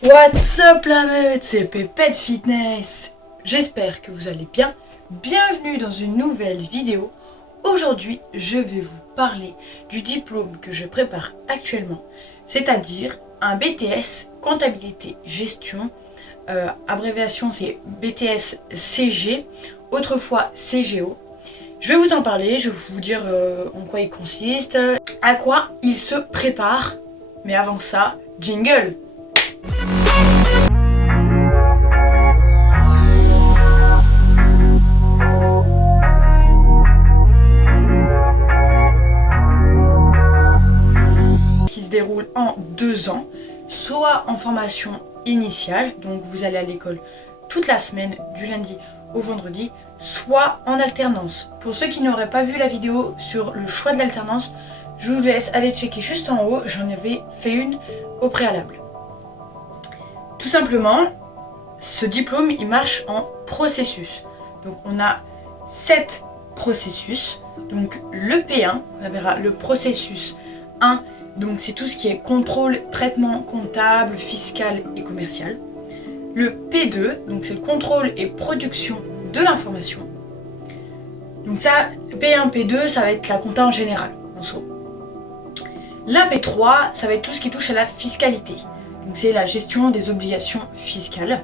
What's up la meute, c'est Pépette Fitness. J'espère que vous allez bien. Bienvenue dans une nouvelle vidéo. Aujourd'hui, je vais vous parler du diplôme que je prépare actuellement, c'est-à-dire un BTS Comptabilité Gestion. Abréviation c'est BTS CG, autrefois CGO. Je vais vous en parler, je vais vous dire en quoi il consiste, à quoi il se prépare. Mais avant ça, jingle! Qui se déroule en 2 ans, soit en formation initiale, donc vous allez à l'école toute la semaine, du lundi au vendredi, soit en alternance. Pour ceux qui n'auraient pas vu la vidéo sur le choix de l'alternance, je vous laisse aller checker juste en haut, j'en avais fait une au préalable. Tout simplement, ce diplôme, il marche en processus. Donc on a 7 processus. Donc le P1, on appellera le processus 1, donc c'est tout ce qui est contrôle, traitement comptable, fiscal et commercial. Le P2, donc c'est le contrôle et production de l'information. Donc ça, P1, P2, ça va être la compta en général, en soi. La P3, ça va être tout ce qui touche à la fiscalité. Donc c'est la gestion des obligations fiscales.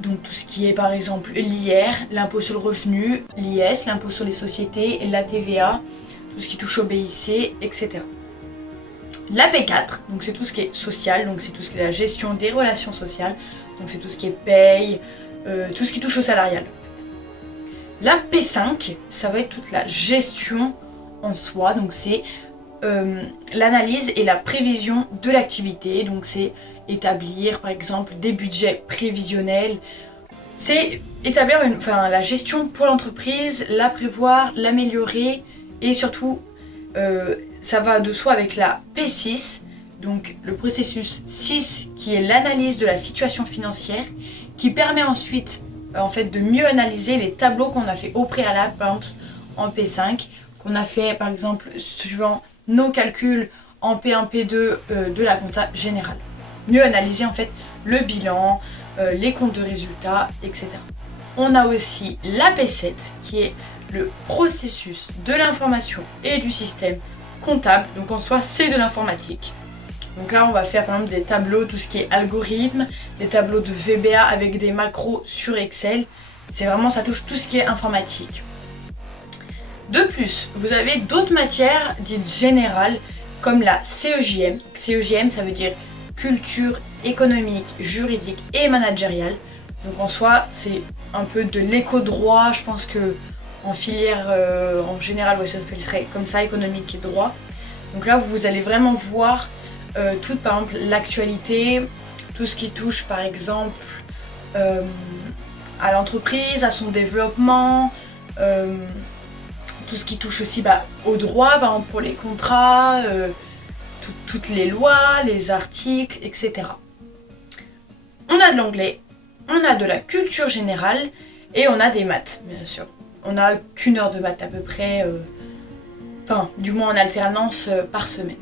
Donc tout ce qui est par exemple l'IR, l'impôt sur le revenu, l'IS, l'impôt sur les sociétés, la TVA, tout ce qui touche au BIC, etc. La P4, donc c'est tout ce qui est social, donc c'est tout ce qui est la gestion des relations sociales, donc c'est tout ce qui est paye, tout ce qui touche au salarial. En fait. La P5, ça va être toute la gestion en soi, donc c'est l'analyse et la prévision de l'activité, donc c'est établir par exemple des budgets prévisionnels, c'est établir la gestion pour l'entreprise, la prévoir, l'améliorer et surtout ça va de soi avec la P6, donc le processus 6 qui est l'analyse de la situation financière qui permet ensuite en fait de mieux analyser les tableaux qu'on a fait au préalable, par exemple en P5, qu'on a fait par exemple suivant nos calculs en P1, P2 de la compta générale. Mieux analyser en fait le bilan, les comptes de résultats, etc. On a aussi la P7 qui est le processus de l'information et du système comptable, donc en soi c'est de l'informatique. Donc là on va faire par exemple des tableaux, tout ce qui est algorithme, des tableaux de VBA avec des macros sur Excel, c'est vraiment, ça touche tout ce qui est informatique. De plus, vous avez d'autres matières dites générales comme la CEJM. CEJM ça veut dire culture économique, juridique et managériale. Donc en soi c'est un peu de l'éco-droit, je pense que en filière en général ça s'appellerait comme ça, économique et droit. Donc là vous allez vraiment voir toute par exemple l'actualité, tout ce qui touche par exemple à l'entreprise, à son développement, tout ce qui touche aussi au droit, par exemple pour les contrats, toutes les lois, les articles, etc. On a de l'anglais, on a de la culture générale et on a des maths, bien sûr. On n'a qu'une heure de maths à peu près, du moins en alternance par semaine.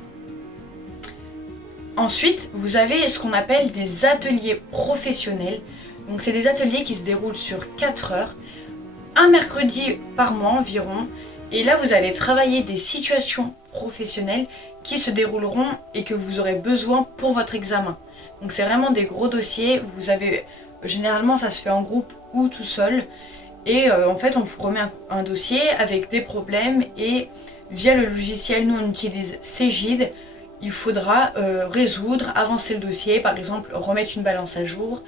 Ensuite, vous avez ce qu'on appelle des ateliers professionnels. Donc c'est des ateliers qui se déroulent sur 4 heures, un mercredi par mois environ. Et là, vous allez travailler des situations professionnelles qui se dérouleront et que vous aurez besoin pour votre examen. Donc c'est vraiment des gros dossiers. Vous avez, généralement, ça se fait en groupe ou tout seul. Et en fait, on vous remet un dossier avec des problèmes et via le logiciel, nous on utilise Cegid. Il faudra résoudre, avancer le dossier, par exemple remettre une balance à jour,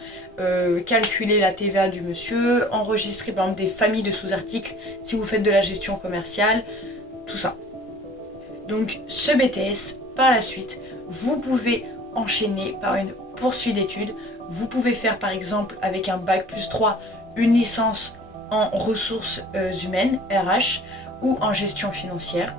calculer la TVA du monsieur, enregistrer par exemple des familles de sous-articles si vous faites de la gestion commerciale, tout ça. Donc ce BTS, par la suite, vous pouvez enchaîner par une poursuite d'études. Vous pouvez faire par exemple avec un bac+3 une licence en ressources humaines, RH, ou en gestion financière,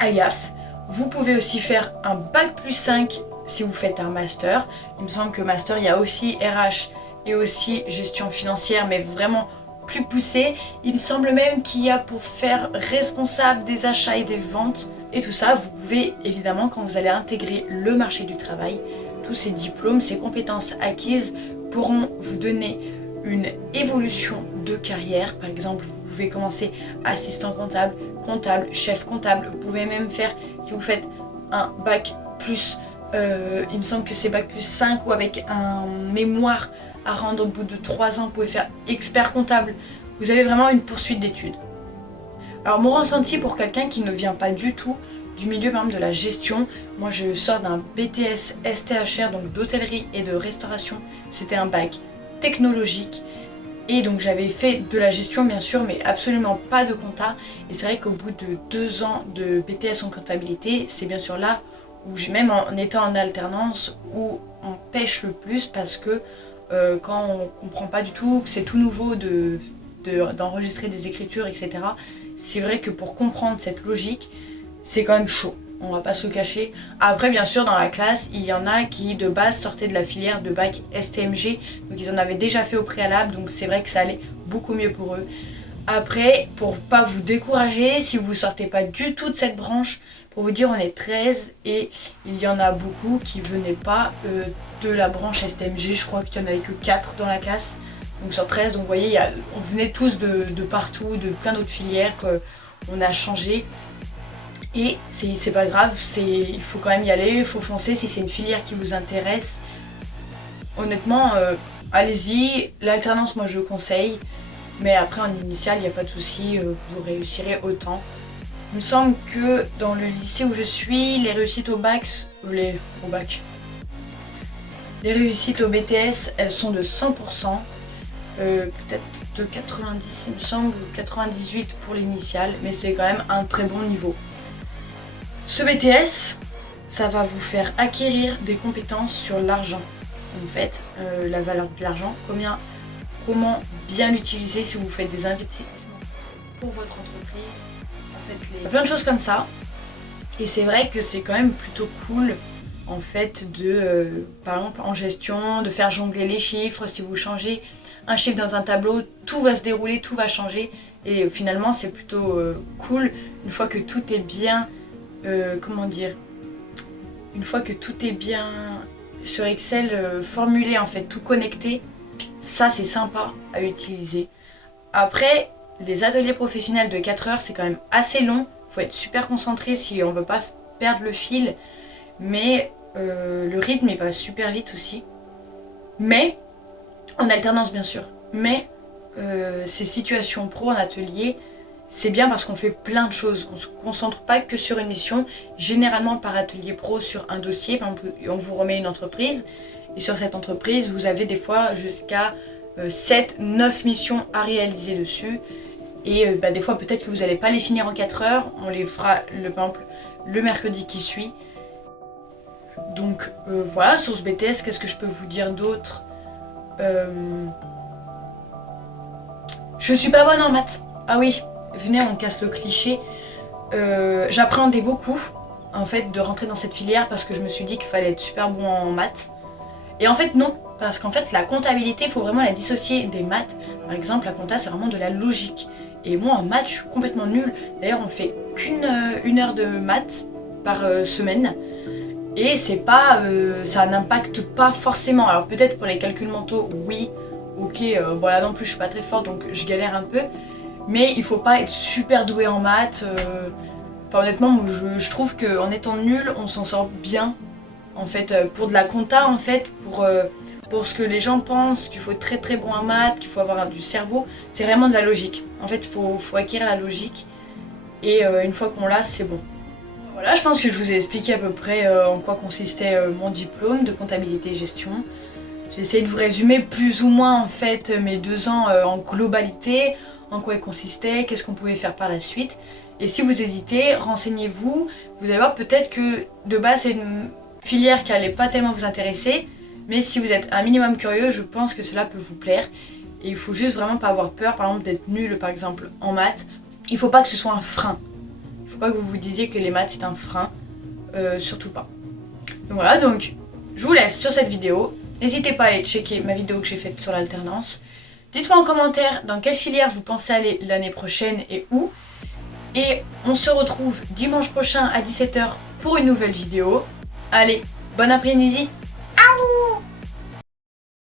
AIAF. Vous pouvez aussi faire un bac+5 si vous faites un master. Il me semble que master, il y a aussi RH et aussi gestion financière, mais vraiment plus poussé. Il me semble même qu'il y a pour faire responsable des achats et des ventes. Et tout ça, vous pouvez évidemment, quand vous allez intégrer le marché du travail, tous ces diplômes, ces compétences acquises pourront vous donner une évolution de carrière. Par exemple, vous pouvez commencer assistant comptable, comptable, chef comptable. Vous pouvez même faire, si vous faites un bac plus, il me semble que c'est bac plus 5 ou avec un mémoire à rendre au bout de 3 ans, vous pouvez faire expert comptable. Vous avez vraiment une poursuite d'études. Alors mon ressenti pour quelqu'un qui ne vient pas du tout du milieu par exemple de la gestion, moi je sors d'un BTS STHR, donc d'hôtellerie et de restauration. C'était un bac technologique et donc j'avais fait de la gestion bien sûr, mais absolument pas de compta. Et c'est vrai qu'au bout de 2 ans de BTS en comptabilité, c'est bien sûr là où j'ai, même en étant en alternance, où on pêche le plus parce que quand on comprend pas du tout, que c'est tout nouveau d'enregistrer des écritures, etc. C'est vrai que pour comprendre cette logique, c'est quand même chaud, on va pas se le cacher. Après, bien sûr, dans la classe, il y en a qui de base sortaient de la filière de bac STMG, donc ils en avaient déjà fait au préalable, donc c'est vrai que ça allait beaucoup mieux pour eux. Après, pour pas vous décourager, si vous sortez pas du tout de cette branche, pour vous dire, on est 13 et il y en a beaucoup qui venaient pas de la branche STMG, je crois qu'il y en avait que 4 dans la classe. Donc sur 13, donc vous voyez, on venait tous de partout, de plein d'autres filières qu'on a changé. Et c'est pas grave, il faut quand même y aller, il faut foncer si c'est une filière qui vous intéresse. Honnêtement, allez-y, l'alternance moi je conseille, mais après en initial il n'y a pas de souci, vous réussirez autant. Il me semble que dans le lycée où je suis, les réussites au bac, les réussites au BTS, elles sont de 100%. Peut-être de 90 il me semble, ou 98 pour l'initial, mais c'est quand même un très bon niveau. Ce BTS, ça va vous faire acquérir des compétences sur l'argent, en fait, la valeur de l'argent, comment bien l'utiliser si vous faites des investissements pour votre entreprise, en fait, plein de choses comme ça. Et c'est vrai que c'est quand même plutôt cool, en fait, par exemple en gestion, de faire jongler les chiffres. Si vous changez un chiffre dans un tableau, tout va se dérouler, tout va changer. Et finalement, c'est plutôt cool une fois que tout est bien, une fois que tout est bien sur Excel formulé, en fait, tout connecté. Ça, c'est sympa à utiliser. Après, les ateliers professionnels de 4 heures, c'est quand même assez long. Il faut être super concentré si on ne veut pas perdre le fil. Mais le rythme, il va super vite aussi. Mais en alternance bien sûr, mais ces situations pro en atelier, c'est bien parce qu'on fait plein de choses, on se concentre pas que sur une mission. Généralement par atelier pro sur un dossier, par exemple, on vous remet une entreprise et sur cette entreprise vous avez des fois jusqu'à 7-9 missions à réaliser dessus et des fois peut-être que vous n'allez pas les finir en 4 heures, on les fera par exemple le mercredi qui suit. Donc voilà, sur ce BTS, qu'est-ce que je peux vous dire d'autre? Je suis pas bonne en maths. Ah oui, venez, on casse le cliché. J'appréhendais beaucoup en fait de rentrer dans cette filière parce que je me suis dit qu'il fallait être super bon en maths. Et en fait non, parce qu'en fait la comptabilité, il faut vraiment la dissocier des maths. Par exemple, la compta c'est vraiment de la logique. Et moi en maths, je suis complètement nulle. D'ailleurs, on fait qu'une heure de maths par semaine. Et c'est pas, ça n'impacte pas forcément. Alors peut-être pour les calculs mentaux, oui, ok, bon là non plus je suis pas très forte donc je galère un peu. Mais il faut pas être super doué en maths. Enfin honnêtement, moi, je trouve qu'en étant nul, on s'en sort bien. En fait, pour de la compta, en fait, pour ce que les gens pensent, qu'il faut être très très bon en maths, qu'il faut avoir du cerveau, c'est vraiment de la logique. En fait, il faut acquérir la logique. Et une fois qu'on l'a, c'est bon. Voilà, je pense que je vous ai expliqué à peu près en quoi consistait mon diplôme de comptabilité et gestion. J'ai essayé de vous résumer plus ou moins en fait mes 2 ans en globalité, en quoi ils consistaient, qu'est-ce qu'on pouvait faire par la suite. Et si vous hésitez, renseignez-vous. Vous allez voir peut-être que de base c'est une filière qui allait pas tellement vous intéresser, mais si vous êtes un minimum curieux, je pense que cela peut vous plaire. Et il faut juste vraiment pas avoir peur, par exemple d'être nul par exemple en maths. Il faut pas que ce soit un frein. Faut pas que vous vous disiez que les maths c'est un frein, surtout pas. Donc voilà, donc je vous laisse sur cette vidéo. N'hésitez pas à aller checker ma vidéo que j'ai faite sur l'alternance. Dites-moi en commentaire dans quelle filière vous pensez aller l'année prochaine et où. Et on se retrouve dimanche prochain à 17 h pour une nouvelle vidéo. Allez, bon après-midi! Aouh.